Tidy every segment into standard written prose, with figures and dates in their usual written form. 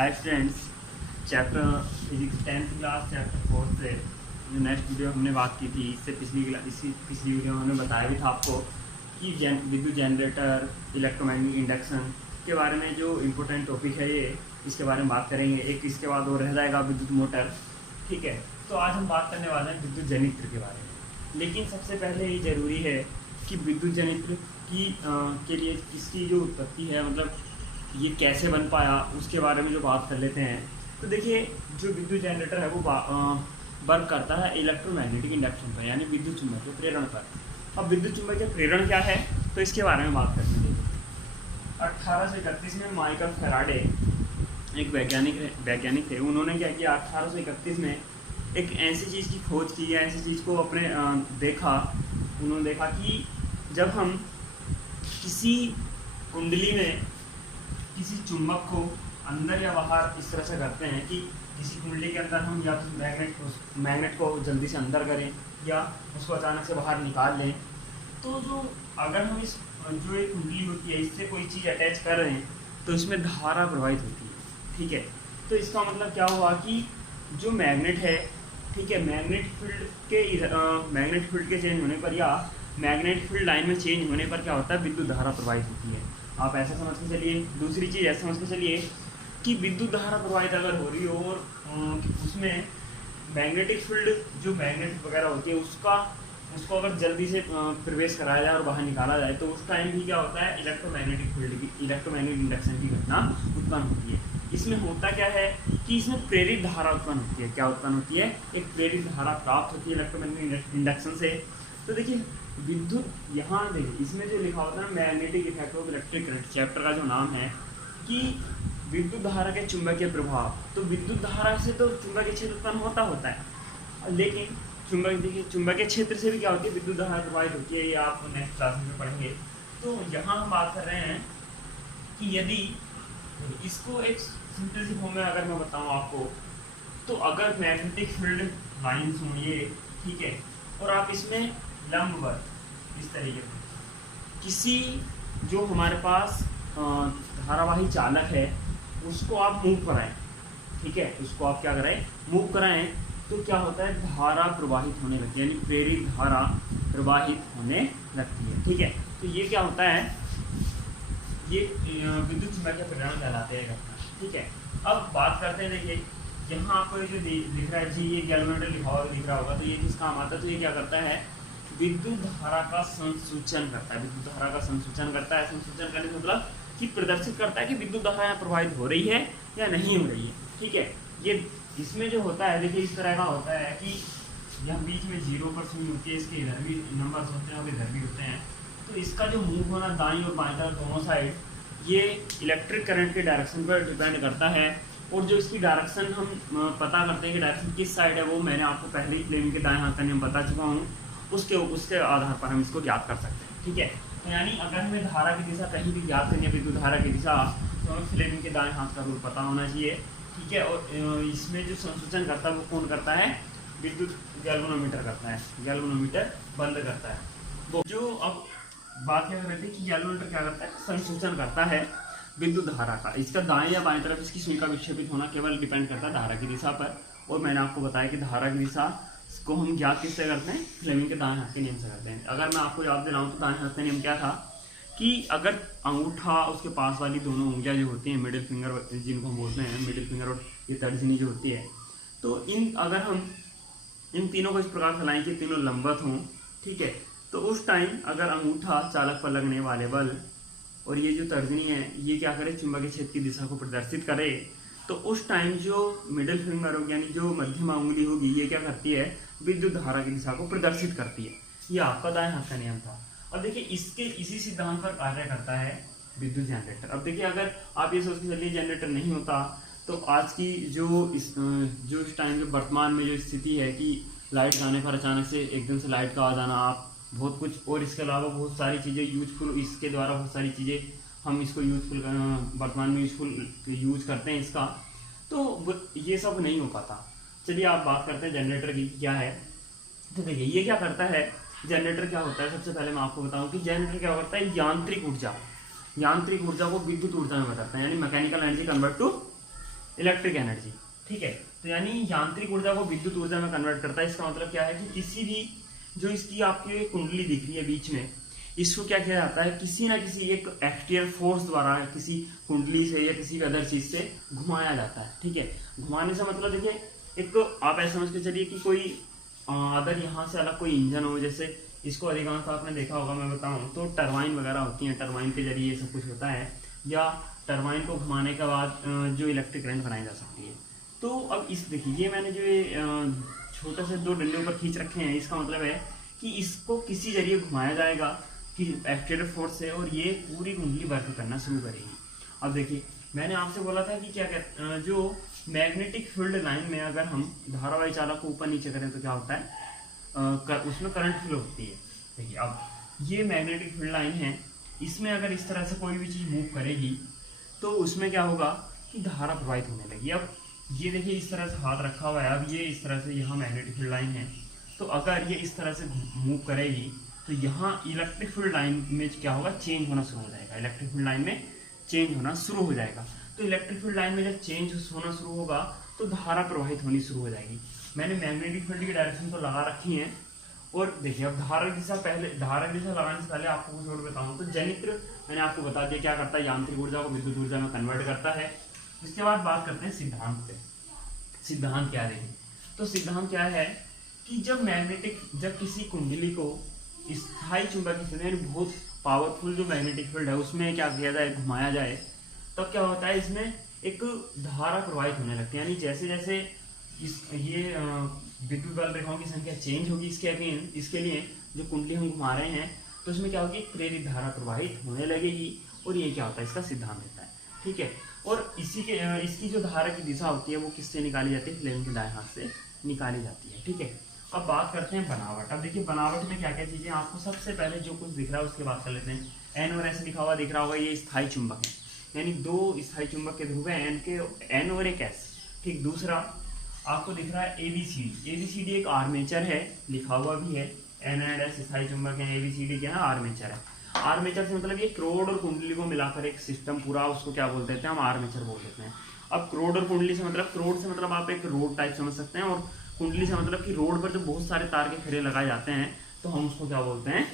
Hi friends, chapter physics 10th class chapter 4 से जो next video हमने बात की थी, इससे पिछली वीडियो में हमने बताया भी था आपको कि विद्युत जनरेटर, इलेक्ट्रोमैग्नेटिक इंडक्शन के बारे में जो इम्पोर्टेंट टॉपिक है ये, इसके बारे में बात करेंगे। एक इसके बाद और रह जाएगा विद्युत मोटर। ठीक है, तो आज हम बात करने वाले हैं विद्युत जनित्र के बारे में। लेकिन सबसे पहले ये ज़रूरी है कि विद्युत जनित्र के लिए इसकी जो उत्पत्ति है, मतलब ये कैसे बन पाया, उसके बारे में जो बात कर लेते हैं। तो देखिए, जो विद्युत जनरेटर है वो वर्क करता है इलेक्ट्रोमैग्नेटिक इंडक्शन पर, यानी विद्युत चुम्बकीय प्रेरण पर। अब विद्युत चुम्बकीय प्रेरण क्या है, तो इसके बारे में बात करते हैं। 1831 में माइकल फैराडे एक वैज्ञानिक थे। उन्होंने क्या किया, 1831 में एक ऐसी चीज़ की खोज की, या ऐसी चीज़ को अपने उन्होंने देखा कि जब हम किसी कुंडली में किसी चुंबक को अंदर या बाहर इस तरह से करते हैं कि किसी कुंडली के अंदर हम या तो मैग्नेट को जल्दी से अंदर करें या उसको अचानक से बाहर निकाल लें, तो जो अगर हम इस जो एक कुंडली होती है इससे कोई चीज़ अटैच कर रहे हैं तो इसमें धारा प्रवाहित होती है। ठीक है, तो इसका मतलब क्या हुआ कि जो मैग्नेट है, ठीक है, मैग्नेट फील्ड के चेंज होने पर या मैग्नेट फील्ड लाइन में चेंज होने पर क्या होता है, विद्युत धारा प्रवाहित होती है। आप ऐसा समझ के चलिए। दूसरी चीज़ ऐसा समझ के चलिए कि विद्युत धारा प्रवाहित अगर हो रही हो और उसमें मैग्नेटिक फील्ड जो मैग्नेट वगैरह होती है उसको अगर जल्दी से प्रवेश कराया जाए और बाहर निकाला जाए, तो उस टाइम भी क्या होता है, इलेक्ट्रोमैग्नेटिक इंडक्शन की घटना उत्पन्न होती है। इसमें होता क्या है कि इसमें प्रेरित धारा उत्पन्न होती है। क्या उत्पन्न होती है, एक प्रेरित धारा प्राप्त होती है इलेक्ट्रोमैग्नेटिक इंडक्शन से। तो देखिए, विद्युत यहाँ देखिए इसमें जो लिखा होता है ना, magnetic effect of electric current, chapter का जो नाम है कि विद्युत धारा के चुंबकीय प्रभाव। तो विद्युत धारा से तो चुंबकीय क्षेत्र उत्पन्न होता है, लेकिन चुंबकीय क्षेत्र से भी क्या होती है, विद्युत धारा प्रभावित होती है। ये आप नेक्स्ट क्लास में पढ़ेंगे। तो यहाँ हम बात कर रहे हैं कि यदि इसको एक सिंपल सी फॉर्म में अगर मैं बताऊँ आपको, तो अगर मैग्नेटिक फील्ड लाइन्स हों ये, ठीक है, और आप इसमें लंबवत इस तरीके से किसी जो हमारे पास धारावाही चालक है उसको आप मूव कराएं, ठीक है, उसको आप क्या कराएं, मूव कराएं, तो क्या होता है, धारा प्रवाहित होने लगती है, यानी प्रेरित धारा प्रवाहित होने लगती है। ठीक है, तो ये क्या होता है, ये विद्युत चुम्बकीय प्रेरण कहलाते हैं घटना। ठीक है, अब बात करते हैं। देखिए यहाँ आपको जो दिख रहा है जी, ये गैल्वेनोमीटर दिख रहा होगा, तो ये किस काम आता है, तो ये क्या करता है, विद्युत धारा का संसूचन करता है। विद्युत धारा का संसूचन करता है। संसूचन करने का मतलब कि प्रदर्शित करता है कि विद्युत धारा यहाँ प्रवाहित हो रही है या नहीं हो रही है। ठीक है, ये इसमें जो होता है, देखिए इस तरह का होता है कि यहाँ बीच में 0% होती है, इसके इधर भी नंबर्स होते हैं और इधर भी होते हैं। तो इसका जो मूव होना दाईं और बाईं तरफ दोनों साइड, ये इलेक्ट्रिक करंट के डायरेक्शन पर डिपेंड करता है। और जो इसकी डायरेक्शन हम पता करते हैं कि डायरेक्शन किस साइड है, वो मैंने आपको पहले ही फ्लेमिंग के दाएं हाथ का नियम बता चुका हूँ। उसके आधार पर हम इसको ज्ञात कर सकते हैं। ठीक है, तो यानी अगर हमें धारा की दिशा कहीं भी ज्ञात करनी है, विद्युत धारा की दिशा, तो हमें फ्लेमिंग के दाएं हाथ का रूल पता होना चाहिए। ठीक है, और इसमें जो संसूचन करता है वो कौन करता है, विद्युत गैल्वेनोमीटर करता है। गैल्वेनोमीटर बंद करता है वो। जो अब बात क्या कर रहे थे कि गैल्वेनोमीटर क्या करता है, संसूचन करता है विद्युत धारा का। इसका दाएं या बाएं तरफ इसकी सुई का विक्षेपित होना केवल डिपेंड करता है धारा की दिशा पर। और मैंने आपको बताया कि धारा की दिशा को हम ज्ञात किससे करते हैं, फ्लेमिंग के दाएं हाथ के नियम से करते हैं। अगर मैं आपको याद दिलाऊं तो दाएं हाथ का नियम क्या था कि अगर अंगूठा उसके पास वाली दोनों उंगलियां जो होती हैं, मिडिल फिंगर जिनको हम बोलते हैं, मिडिल फिंगर और ये तर्जनी जो होती है, तो अगर हम इन तीनों को इस प्रकार फैलाएं कि तीनों लंबवत हों, ठीक है, तो उस टाइम अगर अंगूठा चालक पर लगने वाले बल और ये जो तर्जनी है ये क्या करे, चुंबकीय क्षेत्र की दिशा को प्रदर्शित करे, तो उस टाइम जो मिडिल फिंगर होगी, यानी जो मध्यमा उंगली होगी, ये क्या करती है, विद्युत धारा की दिशा को प्रदर्शित करती है। ये आपका दाएं हाथ का नियम था। अब देखिए इसी सिद्धांत पर कार्य करता है विद्युत जनरेटर। अब देखिए, अगर आप ये सोच के चलिए जनरेटर नहीं होता तो आज की जो इस टाइम के वर्तमान में जो स्थिति है कि लाइट जाने पर अचानक से एकदम से लाइट का आ जाना, आप बहुत कुछ, और इसके अलावा बहुत सारी चीज़ें यूजफुल, इसके द्वारा बहुत सारी चीज़ें हम इसको वर्तमान में यूज करते हैं इसका, तो ये सब नहीं हो पाता। चलिए आप बात करते हैं जनरेटर की क्या है। तो देखिए ये क्या करता है, जनरेटर क्या होता है, सबसे पहले मैं आपको बताऊं कि जनरेटर क्या करता है, यांत्रिक ऊर्जा को विद्युत ऊर्जा में बदलता है, यानी mechanical energy convert to electric energy, ठीक है। तो यानी यांत्रिक ऊर्जा को विद्युत ऊर्जा में कन्वर्ट करता है। इसका मतलब क्या है कि किसी भी जो इसकी आपकी कुंडली दिख रही है बीच में, इसको क्या किया जाता है, किसी ना किसी एक एक्सटीरियर फोर्स द्वारा किसी कुंडली से या किसी भी अदर चीज से घुमाया जाता है, ठीक है। घुमाने से मतलब देखिए, एक आप ऐसे समझ के चलिए कि कोई अगर यहाँ से अलग कोई इंजन हो, जैसे इसको अधिकांश आपने देखा होगा, मैं बताऊं तो टरबाइन वगैरह होती हैं, टरबाइन के जरिए ये सब कुछ होता है, या टरबाइन को घुमाने के बाद जो इलेक्ट्रिक करंट बनाई जा सकती है। तो अब इस देखिए, ये मैंने जो छोटे से दो डंडे ऊपर खींच रखे हैं, इसका मतलब है कि इसको किसी जरिए घुमाया जाएगा कि एक्सटीरियर फोर्स से, और ये पूरी कुंडली वर्क करना शुरू करेगी। अब देखिए, मैंने आपसे बोला था कि क्या कहते जो मैग्नेटिक फील्ड लाइन में अगर हम धारावाही चालक को ऊपर नीचे करें तो क्या होता है, उसमें करंट फ्लो होती है। देखिए, अब ये मैग्नेटिक फील्ड लाइन है, इसमें अगर इस तरह से कोई भी चीज़ मूव करेगी तो उसमें क्या होगा कि धारा प्रवाहित होने लगी। अब ये देखिए, इस तरह से हाथ रखा हुआ है, अब ये इस तरह से यहाँ मैग्नेटिक फील्ड लाइन है, तो अगर ये इस तरह से मूव करेगी तो यहाँ इलेक्ट्रिक फील्ड लाइन में क्या होगा, चेंज होना शुरू हो जाएगा। इलेक्ट्रिक फील्ड लाइन में चेंज होना शुरू हो जाएगा। तो इलेक्ट्रिक फील्ड लाइन में जब चेंज होना शुरू होगा तो धारा प्रवाहित होनी शुरू हो जाएगी। मैंने मैग्नेटिक फील्ड की डायरेक्शन तो लगा रखी है, और देखिए अब धारक दिशा लगाने से पहले आपको कुछ और बताऊं तो जनित्र मैंने आपको बता दिया क्या करता है, यांत्रिक ऊर्जा को विद्युत ऊर्जा में कन्वर्ट करता है। इसके बाद बात करते हैं सिद्धांत पे। सिद्धांत क्या है, तो सिद्धांत क्या है कि जब किसी कुंडली को स्थायी चुंबकीय क्षेत्र यानी बहुत पावरफुल जो मैग्नेटिक फील्ड है उसमें क्या किया जाए, घुमाया जाए, तब क्या होता है, इसमें एक धारा प्रवाहित होने लगती है। यानी जैसे जैसे ये विद्युत बल रेखाओं की संख्या चेंज होगी इसके लिए जो कुंडली हम घुमा रहे हैं, तो इसमें क्या होगी, प्रेरित धारा प्रवाहित होने लगेगी, और ये क्या होता है, इसका सिद्धांत होता है, ठीक है। और इसकी जो धारा की दिशा होती है वो किससे निकाली जाती है, फ्लेम के दाएं हाथ से निकाली जाती है, ठीक है। अब बात करते हैं बनावट। अब देखिए, बनावट में क्या क्या चीजें, आपको सबसे पहले जो कुछ दिख रहा है उसकी बात कर लेते हैं। एन और एस लिखा हुआ दिख रहा होगा, ये स्थायी चुंबक है, यानी दो स्थायी चुंबक के ध्रुव है, एन और एक एस, ठीक। दूसरा आपको दिख रहा है एबीसीडी। एबीसीडी एक आर्मेचर है, लिखा हुआ भी है, एन एंड एस स्थायी चुंबक है, एबीसीडी क्या है, आर्मेचर है। आर्मेचर से मतलब ये क्रोड और कुंडली को मिलाकर एक सिस्टम पूरा, उसको क्या बोल देते हैं, हम आर्मेचर बोल देते हैं। अब क्रोड और कुंडली से मतलब, क्रोड से मतलब आप एक रोड टाइप समझ सकते हैं, और कुंडली से मतलब कि रोड पर जो बहुत सारे तार के फेरे लगाए जाते हैं तो हम उसको क्या बोलते हैं,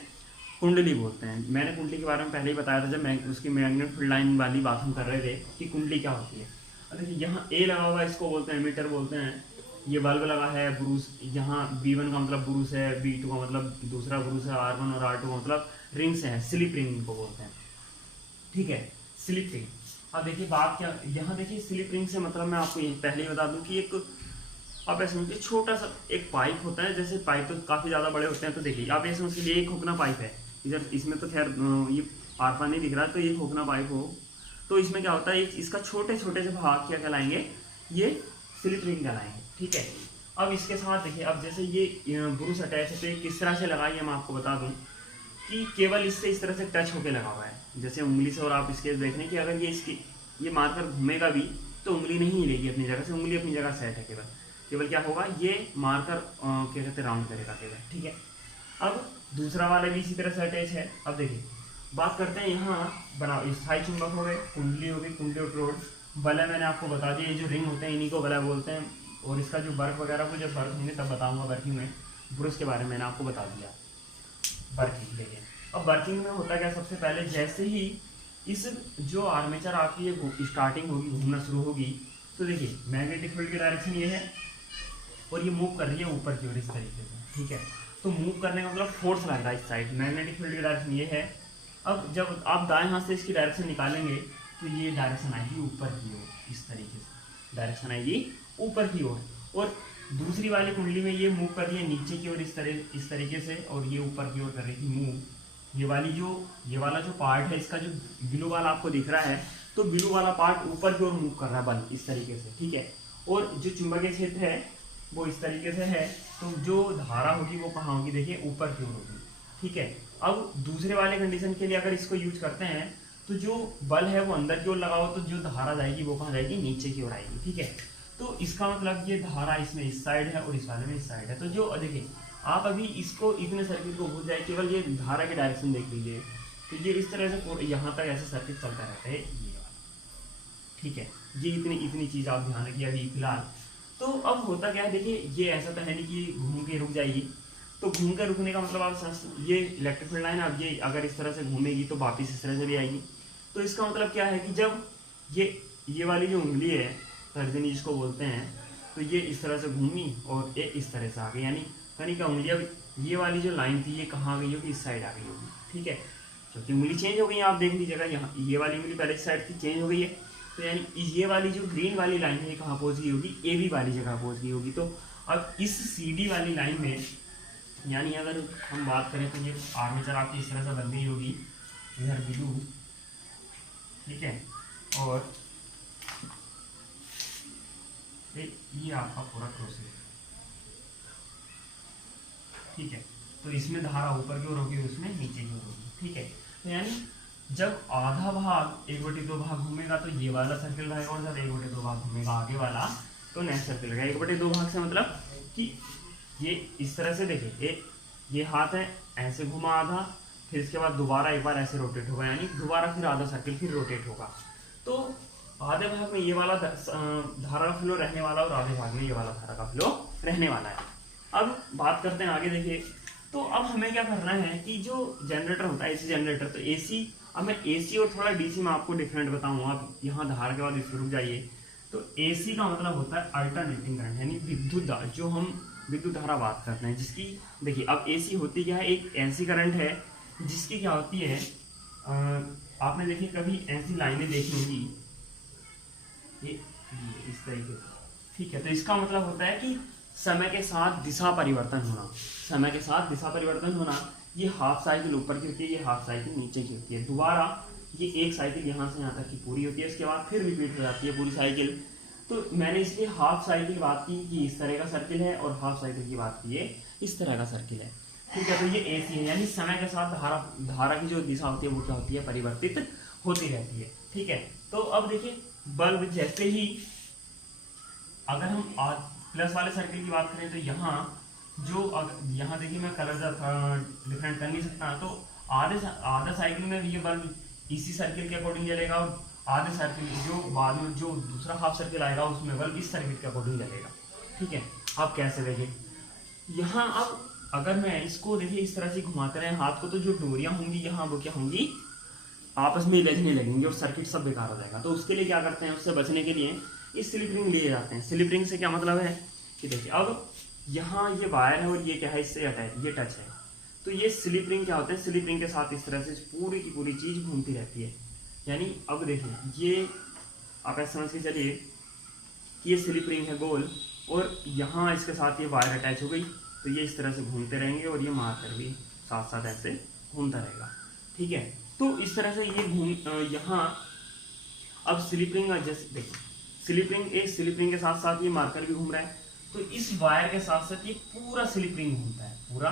कुंडली बोलते हैं। मैंने कुंडली के बारे में पहले ही बताया था जब उसकी मैग्नेटिक फील्ड लाइन वाली बात हम कर रहे थे कि कुंडली क्या होती है। अब देखिए, यहाँ ए लगा हुआ है, इसको बोलते हैं एमीटर बोलते हैं। ये बल्ब लगा है, ब्रूस, यहाँ B1 का मतलब ब्रूस है, B2 का मतलब दूसरा ब्रूस है, R1 और R2 का मतलब रिंग्स है, स्लिप रिंग को बोलते हैं, ठीक है, स्लिप रिंग। अब देखिए बात क्या, यहाँ देखिए स्लिप रिंग से मतलब मैं आपको पहले ही बता दूं कि एक, आप ऐसे समझिए छोटा सा एक पाइप होता है, जैसे पाइप तो काफ़ी ज़्यादा बड़े होते हैं, तो देखिए आप ऐसे समझ लीजिए एक खोखना पाइप है इधर, इसमें तो खैर ये आर पार नहीं दिख रहा, तो ये खोखना पाइप हो, तो इसमें क्या होता है, इसका छोटे छोटे से भाग क्या कहलाएंगे, ये स्लिप रिंग कहलाएंगे, ठीक है। अब इसके साथ देखिए, अब जैसे ये ब्रूस अटैच है तो ये किस तरह से लगाई है, मैं आपको बता दूं कि केवल इससे इस तरह से टच होके लगा हुआ है, जैसे उंगली से, और आप इसके देख रहे हैं कि अगर ये मारकर घूमेगा भी तो उंगली नहीं हिलेगी अपनी जगह से, उंगली अपनी जगह सेट है, केवल क्या होगा, ये मारकर क्या कहते हैं, राउंड करेगा केवल, ठीक है। अब दूसरा वाला भी इसी तरह से अटैच है। अब देखिए बात करते हैं, यहाँ बनाओ स्थायी चुंबक हो गए, कुंडली हो गई, कुंडली और क्रोड, वलय मैंने आपको बता दिया, ये जो रिंग होते हैं इन्हीं को वलय बोलते हैं, और इसका जो वर्क वगैरह को जब वर्क होंगे तब बताऊंगा वर्किंग में। ब्रूस के बारे में मैंने आपको बता दिया, वर्किंग देखिए। अब वर्किंग में होता क्या, सबसे पहले जैसे ही इस जो आर्मेचर आपकी स्टार्टिंग होगी, घूमना शुरू होगी, तो देखिए मैग्नेटिक फील्ड की डायरेक्शन ये है और ये मूव कर रही है ऊपर की ओर इस तरीके से, ठीक है। तो मूव करने का मतलब फोर्स लग रहा है इस साइड, मैग्नेटिक फील्ड की डायरेक्शन ये है। अब जब आप दाएं हाथ से इसकी डायरेक्शन निकालेंगे तो ये डायरेक्शन आएगी ऊपर की ओर, इस तरीके से डायरेक्शन आएगी ऊपर की ओर, और दूसरी वाली कुंडली में ये मूव कर रही है नीचे की ओर इस तरीके से, और ये ऊपर की ओर कर रही थी मूव। ये वाला जो पार्ट है, इसका जो ब्लू वाला आपको दिख रहा है, तो ब्लू वाला पार्ट ऊपर की ओर मूव कर रहा है बल इस तरीके से, ठीक है। और जो चुंबकीय क्षेत्र है वो इस तरीके से है, तो जो धारा होगी वो कहाँ होगी, देखिए ऊपर की ओर होगी, ठीक है। अब दूसरे वाले कंडीशन के लिए अगर इसको यूज करते हैं तो जो बल है वो अंदर की ओर लगा हो, तो जो धारा जाएगी वो कहाँ जाएगी, नीचे की ओर आएगी, ठीक है। तो इसका मतलब ये धारा इसमें इस साइड है और इस वाले में इस साइड है। तो जो देखिए आप अभी इसको इतने सर्किट को भूल जाए, केवल ये धारा की डायरेक्शन देख लीजिए, तो ये इस तरह से यहाँ तक ऐसे सर्किट चलता रहता है, ये वाला, ठीक है, ये इतनी इतनी चीज़ आप ध्यान रखिए अभी फिलहाल। तो अब होता क्या है, देखिए ये ऐसा तो है नहीं कि घूम के रुक जाएगी। तो घूम कर रुकने का मतलब आप ये इलेक्ट्रिक फील्ड लाइन अब ये अगर इस तरह से घूमेगी तो वापिस इस तरह से भी आएगी। तो इसका मतलब क्या है कि जब ये वाली जो उंगली है तर्जनी जिसको बोलते हैं, तो ये इस तरह से घूमी और ये इस तरह से आ गई, यानी कहीं का उंगली अब ये वाली जो लाइन थी ये कहाँ आ गई होगी, इस साइड आ गई होगी। ठीक है, क्योंकि उंगली चेंज हो गई है, आप देख लीजिएगा यहाँ ये वाली उंगली पहले साइड थी चेंज हो गई है। तो यानी ये वाली जो ग्रीन वाली लाइन है ये कहाँ पहुँच गई होगी, ए बी वाली जगह पहुँच गई होगी। तो अब इस सी डी वाली लाइन में यानी अगर हम बात करें तो ये आर्मेचर आपकी इस तरह से बन गई होगी इधर ब्लू, ठीक है, और ये आपका पूरा प्रोसेस, ठीक है। तो इसमें धारा ऊपर की ओर होगी, उसमें नीचे की ओर होगी, ठीक है। तो यानी जब आधा भाग 1/2 भाग घूमेगा तो ये वाला सर्किल रहेगा, और जब 1/2 भाग घूमेगा आगे वाला तो नेक्स्ट सर्किल रहेगा। 1/2 भाग से मतलब कि ये इस तरह से देखिए, ये हाथ है ऐसे घुमा आधा, फिर इसके बाद दोबारा एक बार ऐसे रोटेट होगा, यानी दोबारा फिर आधा सर्किल फिर रोटेट होगा। तो आधे भाग में ये वाला धारा का फ्लो रहने वाला और आधे भाग में ये वाला धारा का फ्लो रहने वाला है। अब बात करते हैं आगे, देखिए। तो अब हमें क्या करना है कि जो जनरेटर होता है एसी जनरेटर, तो एसी, अब मैं एसी और थोड़ा डीसी में आपको डिफरेंट बताऊंगा। आप यहाँ धारा के बाद इसको रुक जाइए। तो एसी का मतलब होता है अल्टरनेटिंग करंट, यानी विद्युत धारा, जो हम विद्युत धारा बात करते हैं, जिसकी देखिए अब एसी होती क्या है, एक ऐसी करंट है जिसकी क्या होती है, आपने देखिए कभी ऐसी लाइनें देखी होंगी ये इस तरीके से, ठीक है। तो इसका मतलब होता है कि समय के साथ दिशा परिवर्तन होना, समय के साथ दिशा परिवर्तन होना। ये हाफ साइकिल ऊपर की होती है, ये हाफ साइकिल नीचे की होती है। दोबारा ये एक साइकिल यहाँ से यहाँ तक की पूरी होती है, इसके बाद फिर रिपीट हो जाती है पूरी साइकिल। तो मैंने इसलिए हाफ साइकिल बात की कि इस तरह का सर्किल है, और हाफ साइकिल की बात की है इस तरह का सर्किल है, ठीक है। तो ये एसी है, यानी समय के साथ धारा की जो दिशा होती है वो क्या होती है, परिवर्तित होती रहती है, ठीक है। तो अब देखिए बल्ब जैसे ही, अगर हम प्लस वाले सर्किल की बात करें तो यहाँ यहाँ देखिए मैं कलर डिफरेंट कर नहीं सकता। तो आधा साइकिल में ये बल्ब इसी सर्किल के अकॉर्डिंग जलेगा, और आधे सर्किल जो बाद में जो दूसरा हाफ सर्किल आएगा उसमें बल्ब इस सर्किट के अकॉर्डिंग जलेगा, ठीक है। आप कैसे देखिए यहाँ, अब अगर मैं इसको देखिए इस तरह से घुमाते रहे हाथ को, तो जो डोरियां होंगी यहाँ वो क्या होंगी, आपस में लगने लगेंगे और सर्किट सब बेकार हो जाएगा। तो उसके लिए क्या करते हैं, उससे बचने के लिए इस स्लिप रिंग लिए जाते हैं। स्लिप रिंग से क्या मतलब है कि देखिए अब यहाँ ये वायर है और ये क्या है, इससे अटैच, ये टच है। तो ये स्लिप रिंग क्या होता है, स्लिप रिंग के साथ इस तरह से पूरी की पूरी चीज़ घूमती रहती है। यानी अब देखिए ये आप ऐसे समझ के चलिए कि ये स्लिप रिंग है गोल, और यहाँ इसके साथ ये वायर अटैच हो गई, तो ये इस तरह से घूमते रहेंगे और ये मार्कर भी साथ साथ ऐसे घूमता रहेगा, ठीक है। तो इस तरह से ये यहाँ अब स्लिप रिंग जैसे देखिए स्लिप रिंग के साथ साथ ये मार्कर भी घूम रहा है। तो इस वायर के साथ साथ ये पूरा स्लिप रिंग घूमता है, पूरा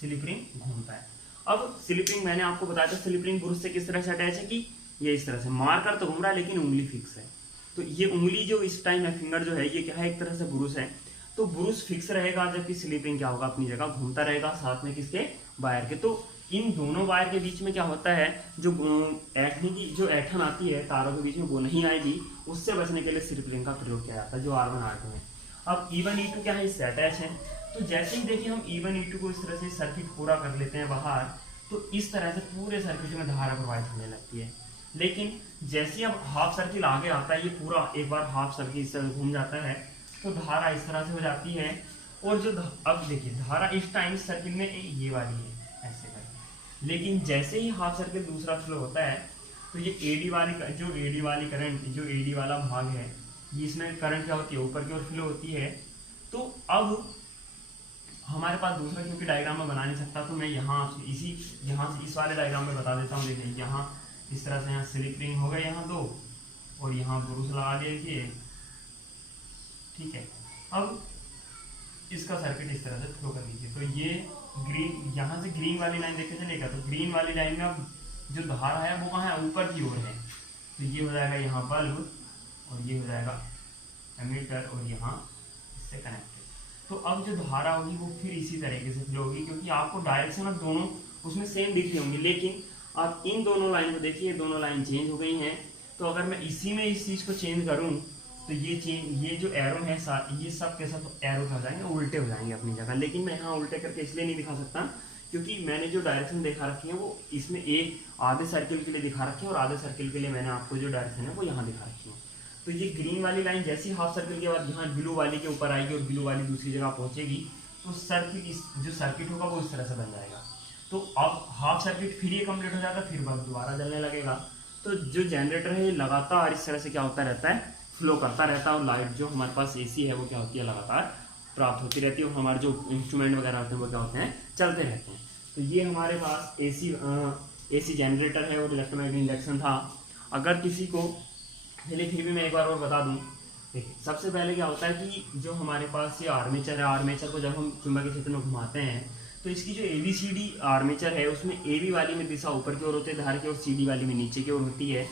स्लिप रिंग घूमता है। अब स्लिप रिंग मैंने आपको बताया था, स्लिप रिंग ब्रुश से किस तरह से अटैच है कि ये इस तरह से, मार्कर तो घूम रहा है लेकिन उंगली फिक्स है। तो ये उंगली जो इस टाइम है, फिंगर जो है, ये क्या है, एक तरह से ब्रुश है। तो ब्रुश फिक्स रहेगा, जबकि स्लिप रिंग क्या होगा, अपनी जगह घूमता रहेगा, साथ में किसके, वायर के। तो इन दोनों वायर के बीच में क्या होता है, जो ऐठन आती है तारों के बीच में, वो नहीं आएगी। उससे बचने के लिए स्लिप रिंग का प्रयोग किया जाता है, जो R1 R2 है। अब E1 E2 क्या है, इससे अटैच है। तो जैसे ही देखिए हम E1 E2 को इस तरह से सर्किट पूरा कर लेते हैं बाहर, तो इस तरह से पूरे सर्किट में धारा प्रवाहित होने लगती है। लेकिन जैसे ही अब हाफ सर्किल आगे आता है, ये पूरा एक बार हाफ सर्किल इस तरह घूम जाता है, तो धारा इस तरह से हो जाती है। और जो अब देखिए धारा इस टाइम सर्किल में ये वाली है ऐसे करके, लेकिन जैसे ही हाफ सर्किल दूसरा फ्लो होता है, तो ये एडी वाली करंट, जो एडी वाला भाग है, इसमें करंट क्या होती है, ऊपर की ओर फ्लो होती है। तो अब हमारे पास दूसरा, क्योंकि डायग्राम में बना नहीं सकता, तो मैं यहाँ से इस वाले डायग्राम में बता देता हूँ। देखिए यहाँ इस तरह से, यहाँ स्लिप रिंग हो गए यहाँ दो, और यहाँ ब्रुश लगा दिए, ठीक है। अब इसका सर्किट इस तरह से फ्लो कर लीजिए। तो ये ग्रीन, यहाँ से ग्रीन वाली लाइन देखे चलेगा, तो ग्रीन वाली लाइन में अब जो धारा है वो कहाँ है, ऊपर की ओर है। तो ये हो जाएगा यहाँ बल्ब, और ये हो जाएगा एमीटर, और यहाँ इससे कनेक्टेड। तो अब जो धारा होगी वो फिर इसी तरीके से फ्लो होगी, क्योंकि आपको डायरेक्शन अब दोनों उसमें सेम दिख रही होंगी। लेकिन आप इन दोनों लाइन को देखिए, दोनों लाइन चेंज हो गई हैं। तो अगर मैं इसी में इस चीज़ को चेंज करूँ तो ये जो एरो है ये सब के सब एरो हो जाएंगे, उल्टे हो जाएंगे अपनी जगह। लेकिन मैं यहाँ उल्टे करके इसलिए नहीं दिखा सकता क्योंकि मैंने जो डायरेक्शन दिखा रखी है वो इसमें एक आधे सर्किल के लिए दिखा रखी है और आधे सर्किल के लिए मैंने आपको जो डायरेक्शन है वो यहाँ दिखा रखी है। तो ये ग्रीन वाली लाइन जैसी हाफ सर्किल के बाद यहाँ ब्लू वाली के ऊपर आएगी और ब्लू वाली दूसरी जगह पहुँचेगी तो जो सर्किट होगा वो इस तरह से बन जाएगा। तो अब हाफ सर्किट फिर ये कंप्लीट हो जाता है, फिर बल्ब दोबारा जलने लगेगा। तो जो जनरेटर है ये लगातार इस तरह से क्या होता रहता है, फ्लो करता रहता है और लाइट जो हमारे पास एसी है वो क्या होती है, लगातार प्राप्त होती रहती है और हमारे जो इंस्ट्रूमेंट वगैरह होते हैं वो क्या होते हैं, चलते रहते हैं। तो ये हमारे पास एसी जनरेटर है और इलेक्ट्रोमैग्नेटिक इंडक्शन था। अगर किसी को, चलिए फिर भी मैं एक बार और बता दूं। देखिए सबसे पहले क्या होता है कि जो हमारे पास ये आर्मेचर है, आर्मेचर को जब हम चुंबकीय क्षेत्र में घुमाते हैं तो इसकी जो ABCD आर्मेचर है उसमें AB वाली में दिशा ऊपर की ओर होती है धार की और CD वाली में नीचे की ओर होती है।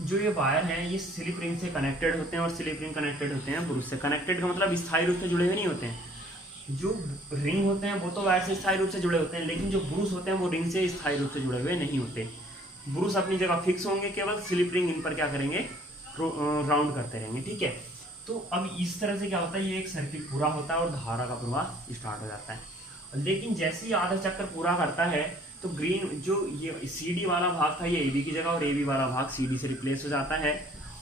जो ये वायर हैं ये स्लिप रिंग से कनेक्टेड होते हैं और स्लिप रिंग कनेक्टेड होते हैं ब्रूस से। कनेक्टेड का मतलब स्थायी रूप से जुड़े हुए नहीं होते हैं। जो रिंग होते हैं वो तो वायर से स्थायी रूप से जुड़े होते हैं, लेकिन जो ब्रूस होते हैं वो रिंग से स्थायी रूप से जुड़े हुए नहीं होते। ब्रूस अपनी जगह फिक्स होंगे, केवल स्लिप रिंग इन पर क्या करेंगे, राउंड करते रहेंगे। ठीक है, तो अब इस तरह से क्या होता है, ये एक सर्किट पूरा होता है और धारा का प्रवाह स्टार्ट हो जाता है। लेकिन जैसे ही आधा चक्कर पूरा करता है तो ग्रीन जो ये CD वाला भाग था ये AB की जगह और AB वाला भाग CD से रिप्लेस हो जाता है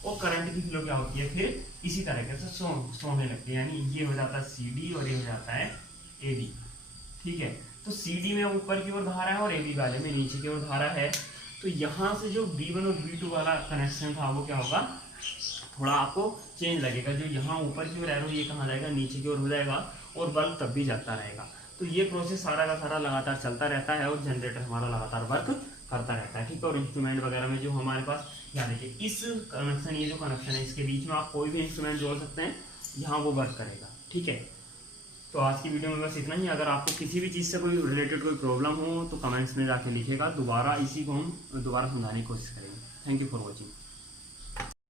और करंट की फ्लो क्या होती है फिर इसी तरीके से सोने लगती है। यानी ये हो जाता है CD और ये हो जाता है AB। ठीक है, तो CD में ऊपर की ओर धारा है और AB वाले में नीचे की ओर धारा है। तो यहाँ से जो B1 और B2 वाला कनेक्शन था वो क्या होगा, थोड़ा आपको चेंज लगेगा। जो यहाँ ऊपर की ओर एरो ये कहाँ जाएगा, नीचे की ओर हो जाएगा और बल्ब तब भी जलता रहेगा। तो ये प्रोसेस सारा का सारा लगातार चलता रहता है और जनरेटर हमारा लगातार वर्क करता रहता है। ठीक है, और इंस्ट्रूमेंट वगैरह में जो हमारे पास, यहाँ देखिए इस कनेक्शन, ये जो कनेक्शन है इसके बीच में आप कोई भी इंस्ट्रूमेंट जोड़ सकते हैं, यहाँ वो वर्क करेगा। ठीक है, तो आज की वीडियो में बस इतना ही। अगर आपको किसी भी चीज़ से कोई रिलेटेड कोई प्रॉब्लम हो तो कमेंट्स में जाके लिखिएगा, दोबारा इसी को हम दोबारा समझाने की कोशिश करेंगे। Thank you for watching.